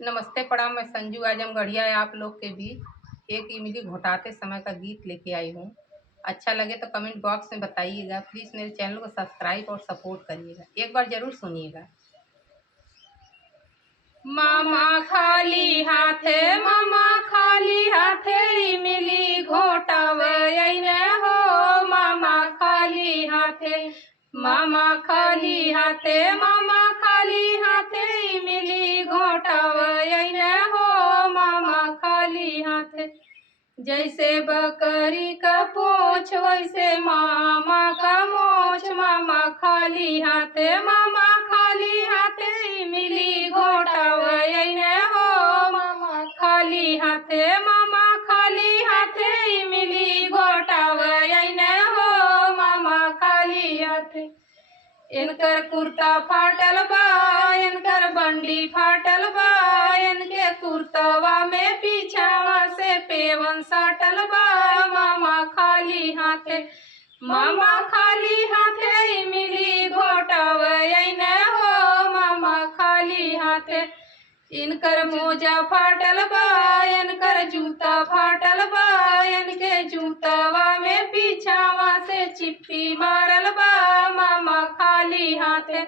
नमस्ते प्रणाम। मैं संजू आजमगढ़िया आप लोग के बीच एक इमली घोटाते समय का गीत लेके आई हूँ। अच्छा लगे तो कमेंट बॉक्स में बताइएगा। प्लीज़ मेरे चैनल को सब्सक्राइब और सपोर्ट करिएगा। एक बार ज़रूर सुनिएगा। मामा खाली हाथे इमली घोटावैने हो। मामा खाली हाथे इमली घोटावैने हो। मामा खाली हाथे जैसे बकरी का पूछ वैसे मामा का मोछ। मामा खाली हाथे इमली घोटावैने हो। मामा खाली हाथे इमली घोटावैने हो। मामा खाली हाथे इनकर कुर्ता फाटल बा, इनकर बंडी फाटल बा। इनके कुर्तवा में पीछावा से पेवन साटल बा। मामा खाली हाथे इमली घोटावैने हो। मामा खाली हाथे इनकर मोजा फाटल बा, इनकर जूता फाटल बा। इनके जूतावा में पीछावा से चिप्पी मारल बा। मामा खाली हाथे